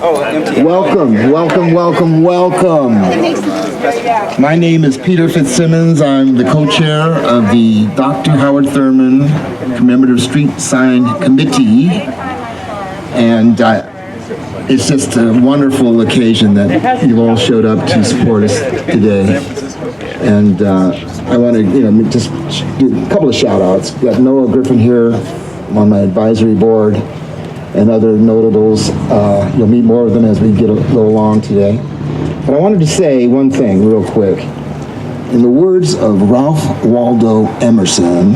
Welcome, welcome, welcome, welcome. My name is Peter Fitzsimmons. I'm the co-chair of the Dr. Howard Thurman Commemorative Street Sign Committee. And it's just a wonderful occasion that you all showed up to support us today. And I want to, just do a couple of shout outs. We got Noah Griffin here on my advisory board and other notables. You'll meet more of them as we go along today. But I wanted to say one thing real quick. In the words of Ralph Waldo Emerson,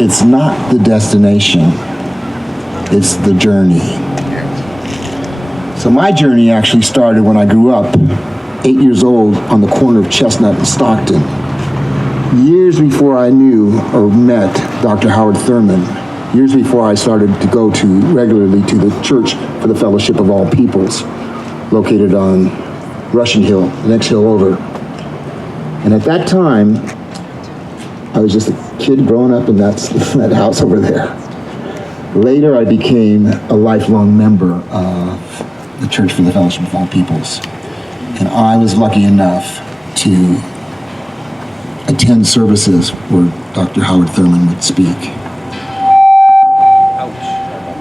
it's not the destination, it's the journey. So my journey actually started when I grew up, 8 years old, on the corner of Chestnut and Stockton. Years before I knew or met Dr. Howard Thurman, years before I started to go regularly to the Church for the Fellowship of All Peoples, located on Russian Hill, the next hill over. And at that time, I was just a kid growing up in that house over there. Later, I became a lifelong member of the Church for the Fellowship of All Peoples. And I was lucky enough to attend services where Dr. Howard Thurman would speak.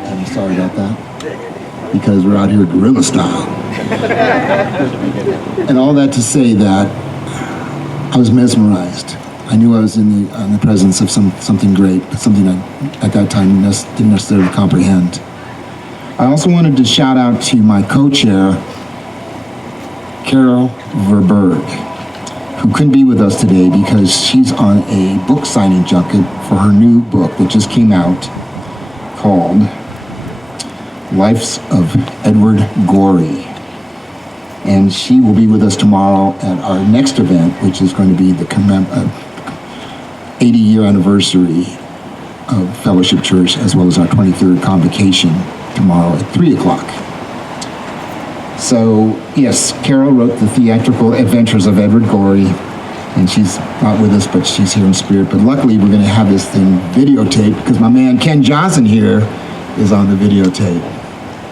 I'm sorry about that, because we're out here guerrilla style. And all that to say that I was mesmerized. I knew I was in the presence of something great, but something I, at that time, didn't necessarily comprehend. I also wanted to shout out to my co-chair, Carol Verberg, who couldn't be with us today because she's on a book signing junket for her new book that just came out called Lives of Edward Gorey. And she will be with us tomorrow at our next event, which is going to be the 80-year anniversary of Fellowship Church, as well as our 23rd convocation tomorrow at 3 o'clock. So, yes, Carol wrote The Theatrical Adventures of Edward Gorey, and she's not with us, but she's here in spirit. But luckily, we're going to have this thing videotaped because my man Ken Johnson here is on the videotape.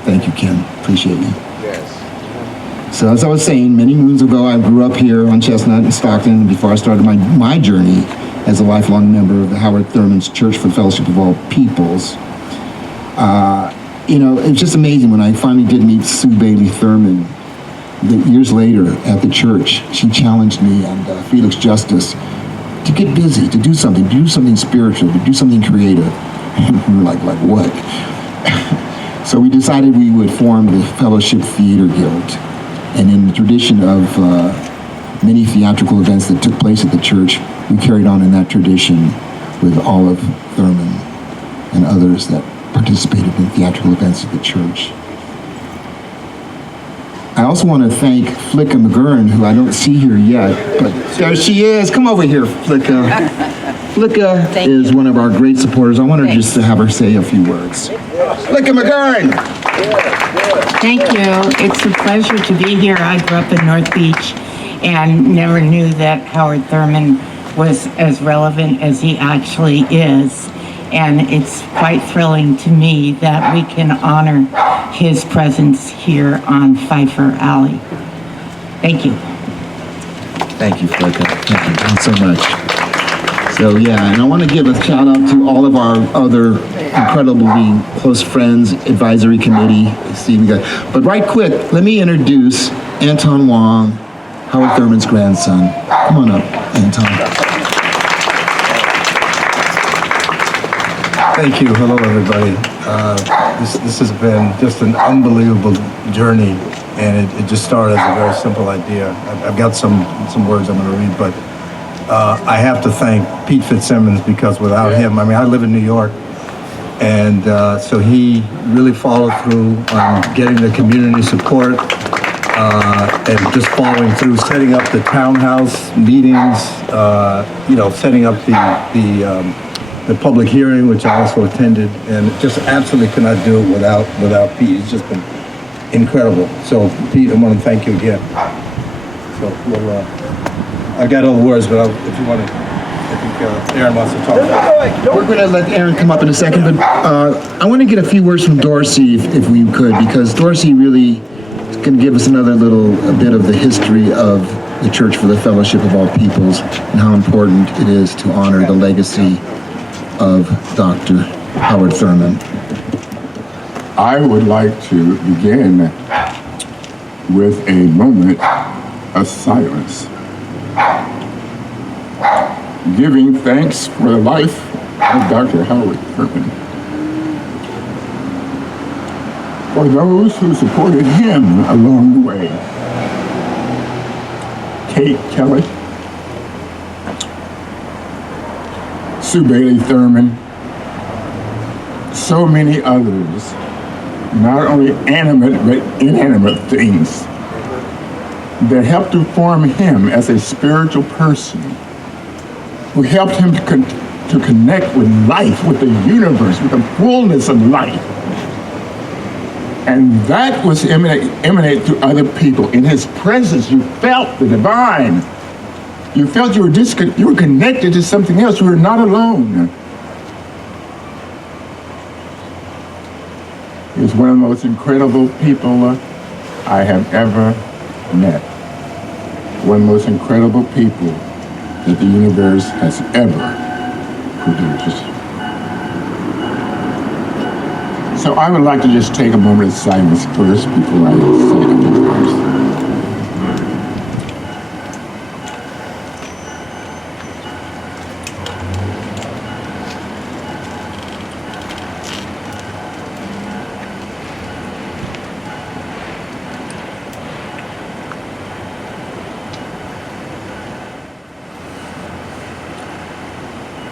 Thank you, Ken. Appreciate you. Yes. So, as I was saying, many moons ago, I grew up here on Chestnut and Stockton before I started my journey as a lifelong member of the Howard Thurman's Church for the Fellowship of All Peoples. It's just amazing when I finally did meet Sue Bailey Thurman years later at the church. She challenged me and Felix Justice to get busy, to do something spiritual, to do something creative. And we were like what? So we decided we would form the Fellowship Theater Guild. And in the tradition of many theatrical events that took place at the church, we carried on in that tradition with Olive Thurman and others that participated in theatrical events at the church. I also want to thank Flicka McGurn, who I don't see here yet, but there she is. Come over here, Flicka. Flicka is one of our great supporters. I wanted just to have her say a few words. Flicka McGurn! Thank you. It's a pleasure to be here. I grew up in North Beach and never knew that Howard Thurman was as relevant as he actually is. And it's quite thrilling to me that we can honor his presence here on Pfeiffer Alley. Thank you. Thank you, Flicka. Thank you so much. So yeah, and I want to give a shout out to all of our other incredibly close friends, advisory committee. But right quick, let me introduce Anton Wong, Howard Thurman's grandson. Come on up, Anton. Thank you. Hello, everybody. This has been just an unbelievable journey, and it just started as a very simple idea. I've got some words I'm going to read, but I have to thank Pete Fitzsimmons, because without him, I live in New York, and so he really followed through on getting the community support and just following through, setting up the townhouse meetings, setting up the public hearing, which I also attended, and just absolutely could not do it without Pete. It's just been incredible. So Pete, I want to thank you again. So I got all the words, but if you want to. think Aaron wants to talk about. We're going to let Aaron come up in a second, but I want to get a few words from Dorsey, if we could, because Dorsey really is going to give us another a bit of the history of the Church for the Fellowship of All Peoples and how important it is to honor the legacy of Dr. Howard Thurman. I would like to begin with a moment of silence, giving thanks for the life of Dr. Howard Thurman, for those who supported him along the way. Kate Kelly, Sue Bailey Thurman, so many others, not only animate but inanimate things that helped to form him as a spiritual person, who helped him to connect with life, with the universe, with the fullness of life. And that was emanate to other people. In his presence, you felt the divine. You felt you were connected to something else. You were not alone. He was one of the most incredible people I have ever met. One of the most incredible people that the universe has ever produced. So I would like to just take a moment of silence first before I say a few words.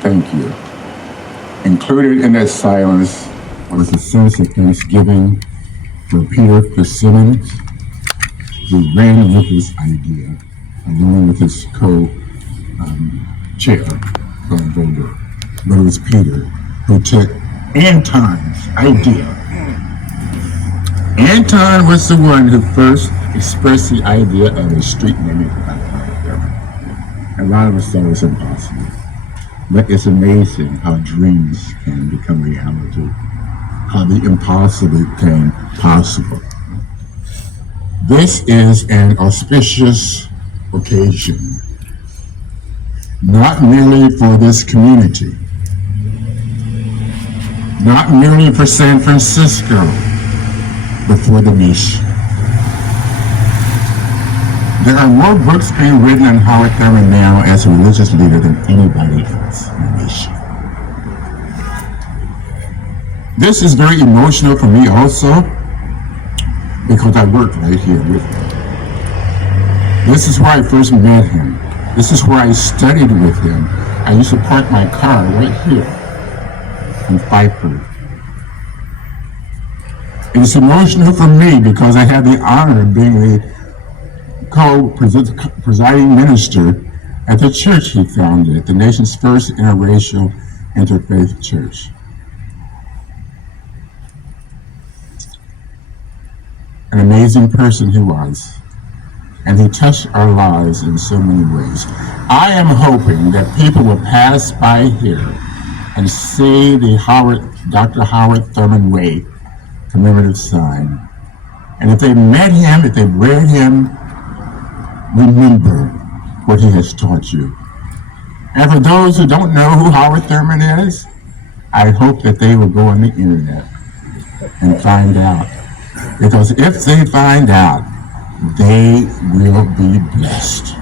Thank you. Included in that silence was a sense of thanksgiving for Peter Fitzsimmons, who ran with this idea, along with his co-chair, Boulder. But it was Peter who took Anton's idea. Anton was the one who first expressed the idea of a street named Thurman. A lot of us thought it was impossible. But it's amazing how dreams can become reality, how the impossible became possible. This is an auspicious occasion, not merely for this community, not merely for San Francisco, but for the nation. There are more books being written on Howard Thurman now as a religious leader than anybody else in the nation. This is very emotional for me also, because I worked right here with him. This is where I first met him. This is where I studied with him. I used to park my car right here in Pfeiffer. It is emotional for me because I had the honor of being the co-presiding minister at the church he founded, the nation's first interracial interfaith church. An amazing person he was, and he touched our lives in so many ways. I am hoping that people will pass by here and see the Dr. Howard Thurman Way commemorative sign. And if they met him, if they read him, remember what he has taught you. And for those who don't know who Howard Thurman is, I hope that they will go on the internet and find out. Because if they find out, they will be blessed.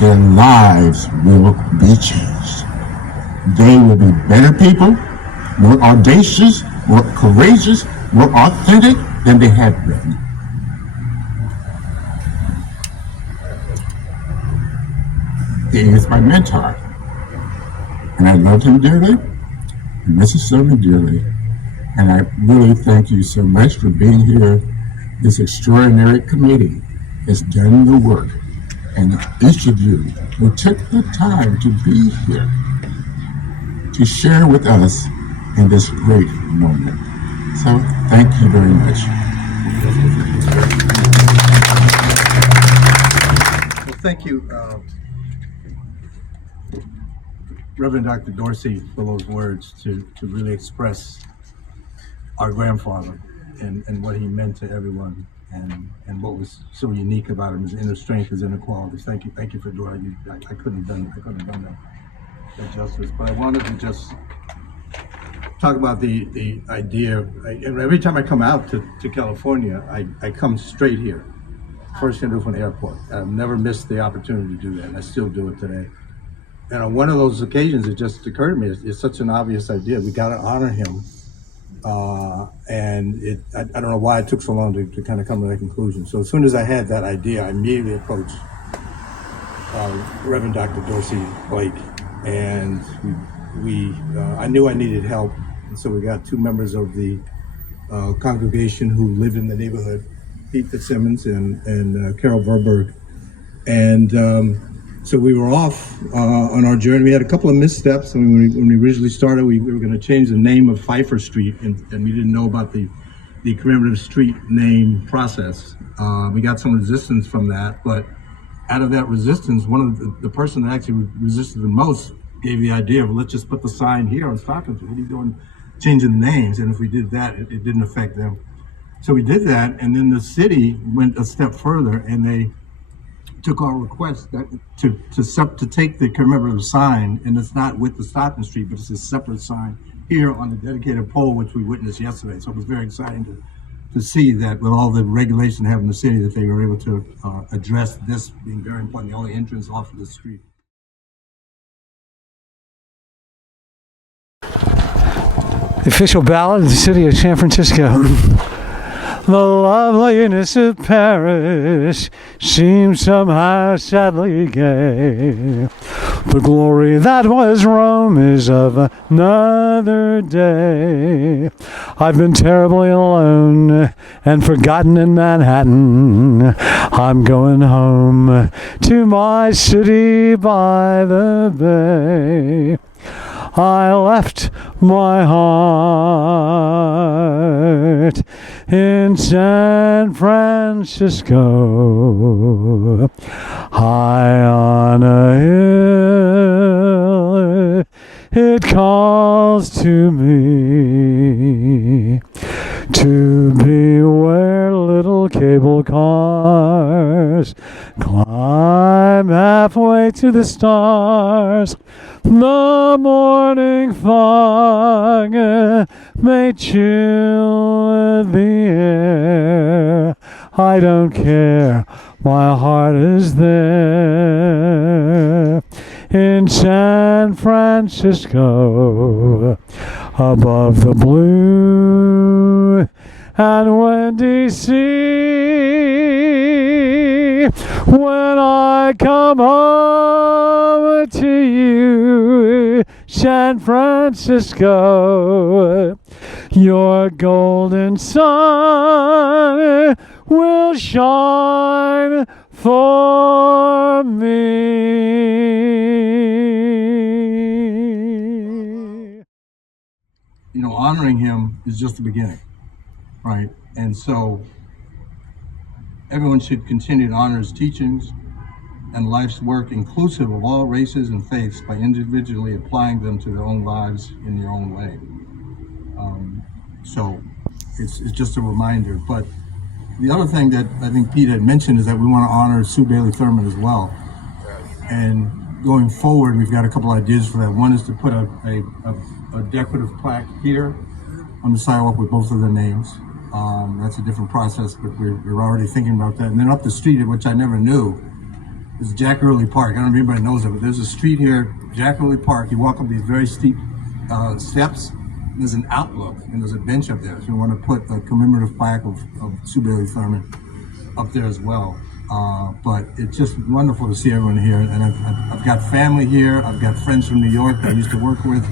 Their lives will be changed. They will be better people, more audacious, more courageous, more authentic than they had been. He is my mentor, and I love him dearly, and Mrs. Thurman dearly, and I really thank you so much for being here. This extraordinary committee has done the work, and each of you who took the time to be here to share with us in this great moment. So thank you very much. Well, thank you. Reverend Dr. Dorsey for those words to really express our grandfather and what he meant to everyone and what was so unique about him, his inner strength, his inner qualities. Thank you for doing it. I couldn't have done that justice. But I wanted to just talk about the idea. And every time I come out to California, I come straight here. First thing I do from the airport. I've never missed the opportunity to do that, and I still do it today. And on one of those occasions, it just occurred to me, it's such an obvious idea. We got to honor him. And I don't know why it took so long to kind of come to that conclusion. So as soon as I had that idea, I immediately approached Reverend Dr. Dorsey Blake, and I knew I needed help. And so we got two members of the congregation who lived in the neighborhood, Pete Fitzsimmons and Carol Verberg. And so we were off on our journey. We had a couple of missteps. I mean, when we originally started, we were going to change the name of Pfeiffer Street, and we didn't know about the commemorative street name process. We got some resistance from that, but out of that resistance, one of the person that actually resisted the most gave the idea of, let's just put the sign here on Stockton Street. What are you doing changing the names? And if we did that, it didn't affect them. So we did that, and then the city went a step further, and they took our request to take the commemorative sign, and it's not with the Stockton Street, but it's a separate sign here on the dedicated pole, which we witnessed yesterday. So it was very exciting to see that with all the regulation they have in the city, that they were able to address this being very important, the only entrance off of the street. The official ballad of the city of San Francisco. The loveliness of Paris seems somehow sadly gay. The glory that was Rome is of another day. I've been terribly alone and forgotten in Manhattan. I'm going home to my city by the bay. I left my heart in San Francisco, high on a hill. It calls to me to be where little cable cars climb halfway to the stars. The morning fog may chill the air. I don't care, my heart is there in San Francisco, above the blue and windy sea. When I come home to you, San Francisco, your golden sun will shine for me. You know, honoring him is just the beginning, right? And so everyone should continue to honor his teachings and life's work, inclusive of all races and faiths, by individually applying them to their own lives in their own way. So it's just a reminder. But the other thing that I think Pete had mentioned is that we want to honor Sue Bailey Thurman as well. And going forward, we've got a couple ideas for that. One is to put a decorative plaque here on the sidewalk with both of their names. That's a different process, but we're already thinking about that. And then up the street, which I never knew, is Jack Early Park. I don't know if anybody knows it, but there's a street here, Jack Early Park. You walk up these very steep steps, and there's an outlook, and there's a bench up there. So we want to put a commemorative plaque of Sue Bailey Thurman up there as well. But it's just wonderful to see everyone here. And I've got family here. I've got friends from New York that I used to work with.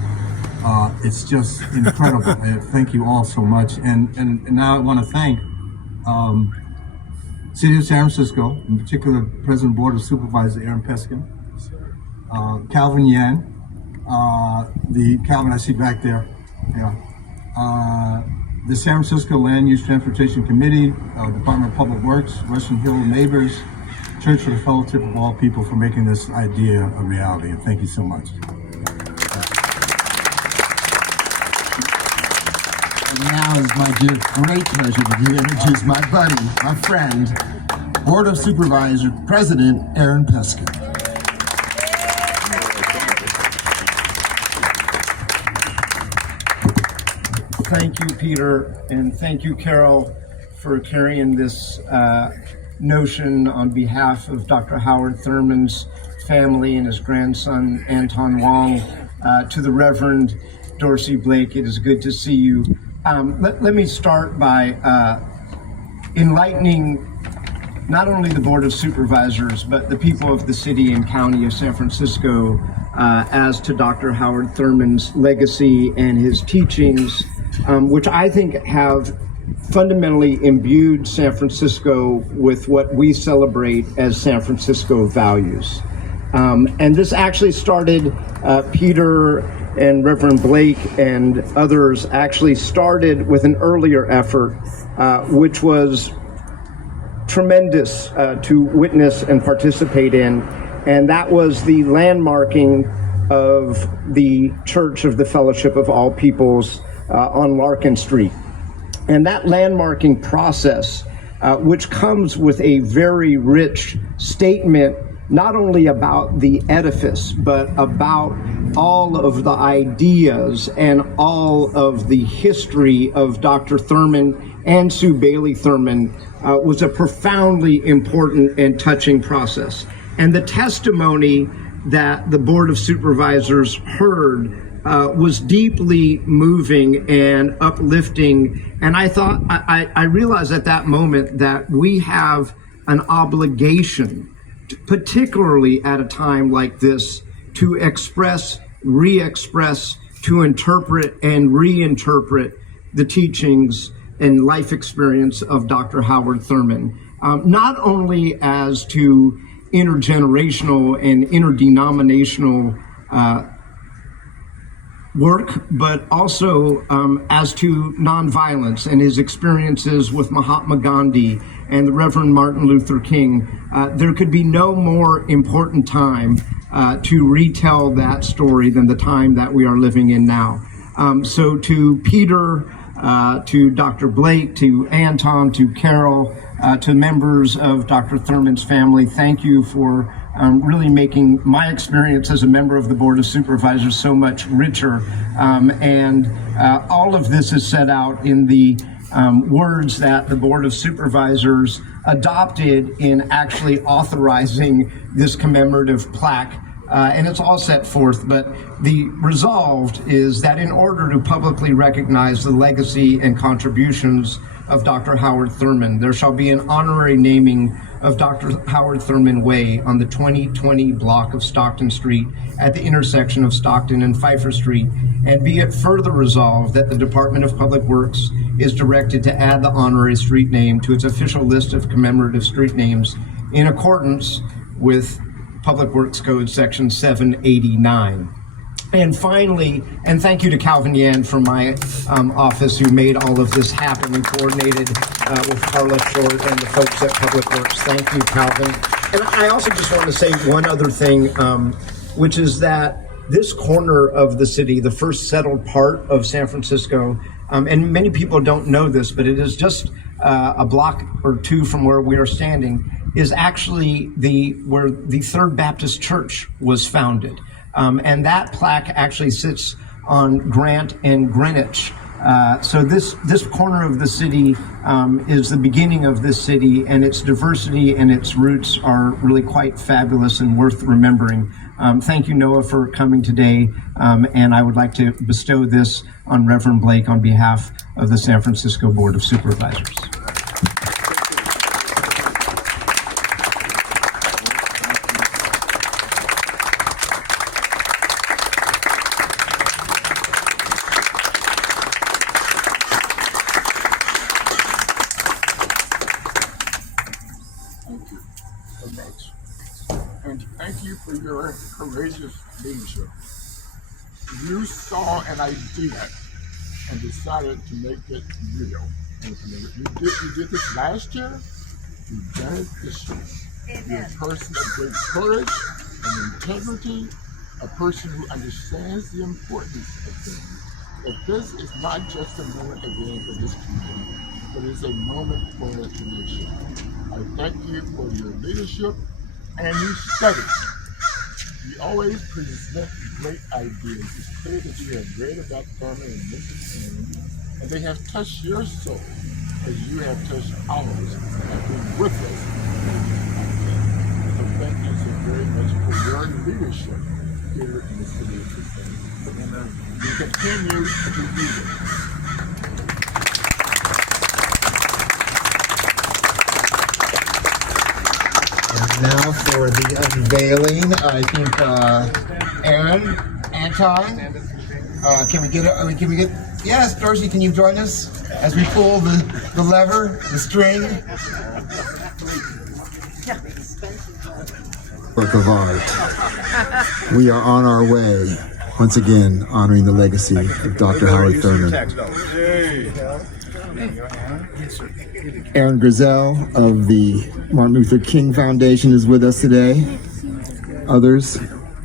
It's just incredible. Thank you all so much. And now I want to thank City of San Francisco, in particular President Board of Supervisors Aaron Peskin, Calvin Yan, the Calvin I see back there, the San Francisco Land Use Transportation Committee, Department of Public Works, Russian Hill Neighbors, Church for the Fellowship of All People for making this idea a reality. And thank you so much. Now it's my great pleasure to introduce my buddy, my friend, Board of Supervisors President Aaron Peskin. Thank you, Peter, and thank you, Carol, for carrying this notion on behalf of Dr. Howard Thurman's family and his grandson, Anton Wong, to the Reverend Dorsey Blake. It is good to see you. Let me start by enlightening not only the Board of Supervisors, but the people of the city and county of San Francisco as to Dr. Howard Thurman's legacy and his teachings, which I think have fundamentally imbued San Francisco with what we celebrate as San Francisco values. And this actually started, Peter and Reverend Blake and others actually started with an earlier effort, which was tremendous to witness and participate in, and that was the landmarking of the Church of the Fellowship of All Peoples on Larkin Street. And that landmarking process, which comes with a very rich statement, not only about the edifice, but about all of the ideas and all of the history of Dr. Thurman and Sue Bailey Thurman, was a profoundly important and touching process. And the testimony that the Board of Supervisors heard was deeply moving and uplifting. And I thought, I realized at that moment that we have an obligation, particularly at a time like this, to express, re-express, to interpret and reinterpret the teachings and life experience of Dr. Howard Thurman, not only as to intergenerational and interdenominational work, but also as to nonviolence and his experiences with Mahatma Gandhi and the Reverend Martin Luther King. There could be no more important time to retell that story than the time that we are living in now. So to Peter, to Dr. Blake, to Anton, to Carol, to members of Dr. Thurman's family, thank you for really making my experience as a member of the Board of Supervisors so much richer. And all of this is set out in the words that the Board of Supervisors adopted in actually authorizing this commemorative plaque. And it's all set forth, but the resolved is that in order to publicly recognize the legacy and contributions of Dr. Howard Thurman, there shall be an honorary naming of Dr. Howard Thurman Way on the 2020 block of Stockton Street at the intersection of Stockton and Pfeiffer Street, and be it further resolved that the Department of Public Works is directed to add the honorary street name to its official list of commemorative street names in accordance with Public Works Code Section 789. And finally, and thank you to Calvin Yan from my office who made all of this happen and coordinated with Carla Short and the folks at Public Works. Thank you, Calvin. And I also just want to say one other thing, which is that this corner of the city, the first settled part of San Francisco, and many people don't know this, but it is just a block or two from where we are standing, is actually where the Third Baptist Church was founded. And that plaque actually sits on Grant and Greenwich. So this corner of the city is the beginning of this city, and its diversity and its roots are really quite fabulous and worth remembering. Thank you, Noah, for coming today, and I would like to bestow this on Reverend Blake on behalf of the San Francisco Board of Supervisors. And thank you for your courageous leadership. You saw an idea and decided to make it real. And you did this last year. You've done it this year. You're a person of great courage and integrity, a person who understands the importance of things that this is not just a moment again for this community, but it's a moment for the nation. I thank you for your leadership and your study. You always present great ideas. It's clear that you have read about Thurman and Mrs. Thurman, and they have touched your soul as you have touched ours and have been with us. So thank you so very much for your leadership here in the city of Thurman. And we continue to do this. And now for the unveiling, I think Aaron, Anton, can we get, yes, Dorsey, can you join us as we pull the lever, the string? Work of art. We are on our way, once again, honoring the legacy of Dr. Howard Thurman. Aaron Grizel of the Martin Luther King Foundation is with us today. Others,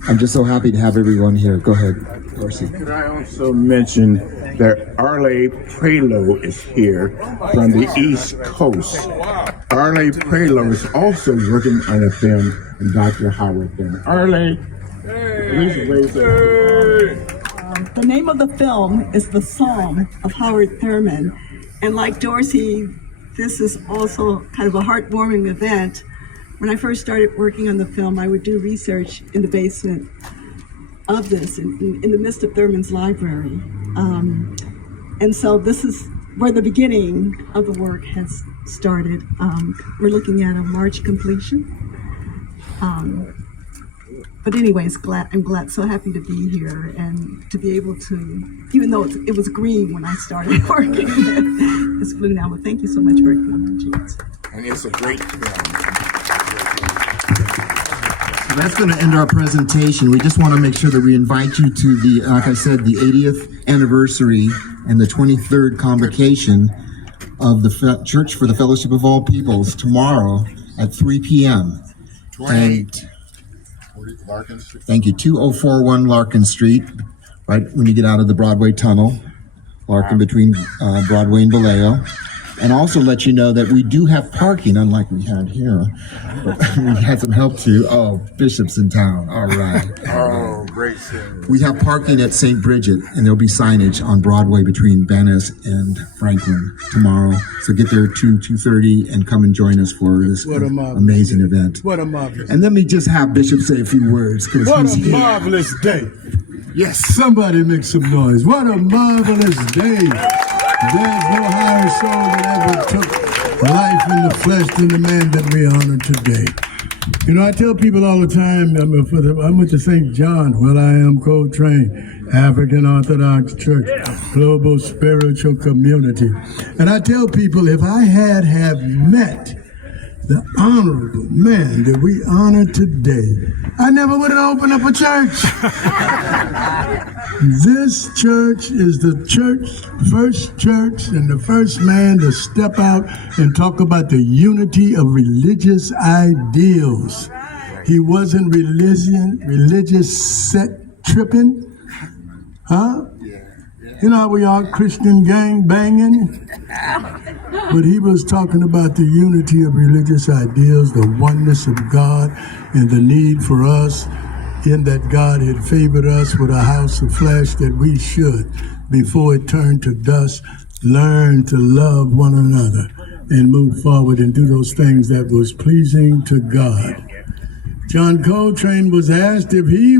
I'm just so happy to have everyone here. Go ahead, Dorsey. Could I also mention that Arle Prelo is here from the East Coast. Arle Prelo is also working on a film on Dr. Howard Thurman. Arle, please raise up. The name of the film is The Psalm of Howard Thurman. And like Dorsey, this is also kind of a heartwarming event. When I first started working on the film, I would do research in the basement of this, in the midst of Thurman's library. And so this is where the beginning of the work has started. We're looking at a March completion. But anyways, I'm so happy to be here and to be able to, even though it was green when I started working, it's blue now. But thank you so much for acknowledging it. And it's a great film. So that's going to end our presentation. We just want to make sure that we invite you to the, like I said, the 80th anniversary and the 23rd convocation of the Church for the Fellowship of All Peoples tomorrow at 3 p.m. And thank you. 2041 Larkin Street, right when you get out of the Broadway Tunnel, Larkin between Broadway and Vallejo. And also let you know that we do have parking, unlike we had here. But we had some help too. Oh, Bishop's in town. All right. Oh, great. We have parking at St. Bridget, and there'll be signage on Broadway between Venice and Franklin tomorrow. So get there 2:30 and come and join us for this amazing event. What a marvelous And let me just have Bishop say a few words, because What he's a here. marvelous day. Yes. Somebody make some noise. What a marvelous day. There's no higher soul that ever took life in the flesh than the man that we honor today. You know, I tell people all the time, I went to St. John, where I am co-trained, African Orthodox Church, global spiritual community. And I tell people, if I have met the honorable man that we honor today, I never would have opened up a church. This church is the first church and the first man to step out and talk about the unity of religious ideals. He wasn't religious set tripping, huh? You know how we are, Christian gang banging? But he was talking about the unity of religious ideals, the oneness of God, and the need for us, in that God had favored us with a house of flesh, that we should, before it turned to dust, learn to love one another and move forward and do those things that was pleasing to God. John Coltrane was asked if he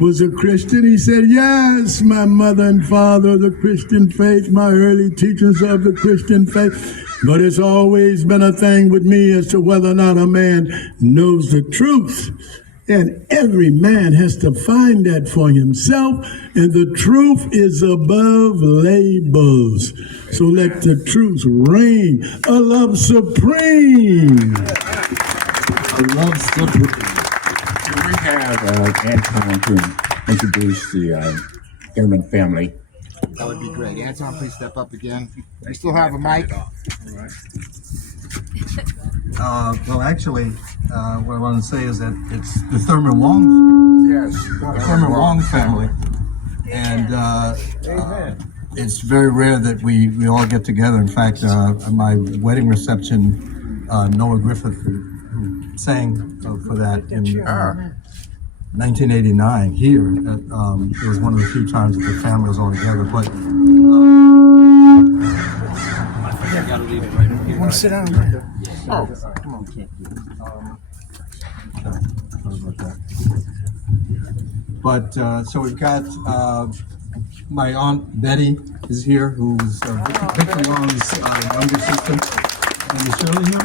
was a Christian. He said, yes, my mother and father, the Christian faith, my early teachers of the Christian faith. But it's always been a thing with me as to whether or not a man knows the truth. And every man has to find that for himself. And the truth is above labels. So let the truth reign. A love supreme. A love supreme. We have Anton to introduce the Thurman family. That would be great. Anton, please step up again. We still have a mic. Well, actually, what I want to say is that it's the Thurman Wong Yes. Thurman Wong family. And it's very rare that we all get together. In fact, at my wedding reception, Noah Griffith, who sang for that in 1989 here, it was one of the few times that the family was all together. But You want to sit down right here? oh, come on, sorry about that. But so we've got my aunt Betty is here, who's Victor Long's younger sister. And is Shirley here?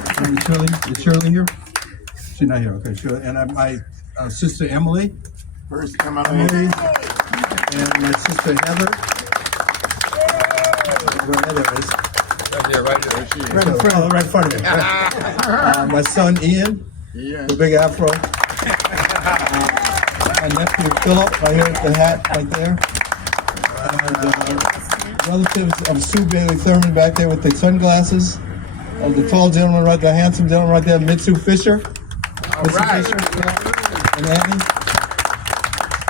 Is Shirley here? She's not here. Okay, Shirley. And my sister Emily. First time out Emily. And my sister Heather. Where Heather is. Right in front of me. My son Ian, the big afro. My nephew Philip, right here with the hat right there. Relatives of Sue Bailey Thurman back there with the sunglasses. Of the tall gentleman right there, handsome gentleman right there, Mitsu Fisher. Fisher, and Annie.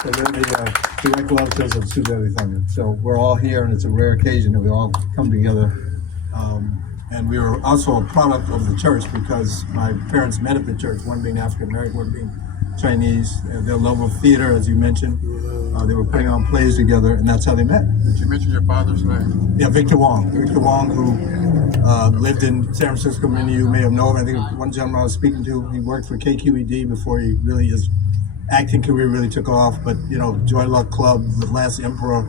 So they're the direct relatives of Sue Bailey Thurman. So we're all here, and it's a rare occasion that we all come together. And we were also a product of the church because my parents met at the church, one being African American, one being Chinese. Their love of theater, as you mentioned, they were putting on plays together, and that's how they met. Did you mention your father's name? Yeah, Victor Wong. Victor Wong, who lived in San Francisco. Many of you may have known him. I think one gentleman I was speaking to, he worked for KQED before he really, his acting career really took off. But, you know, Joy Luck Club, The Last Emperor,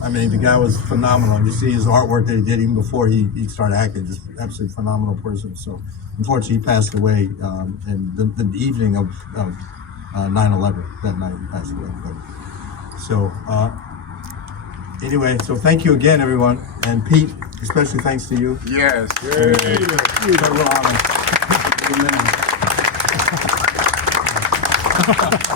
I mean, the guy was phenomenal. You see his artwork that he did even before he started acting, just absolutely phenomenal person. So, unfortunately, he passed away in the evening of 9/11. That night, he passed away. But, so, anyway, so thank you again, everyone. And Pete, especially thanks to you. Yes. Total honor. Amen.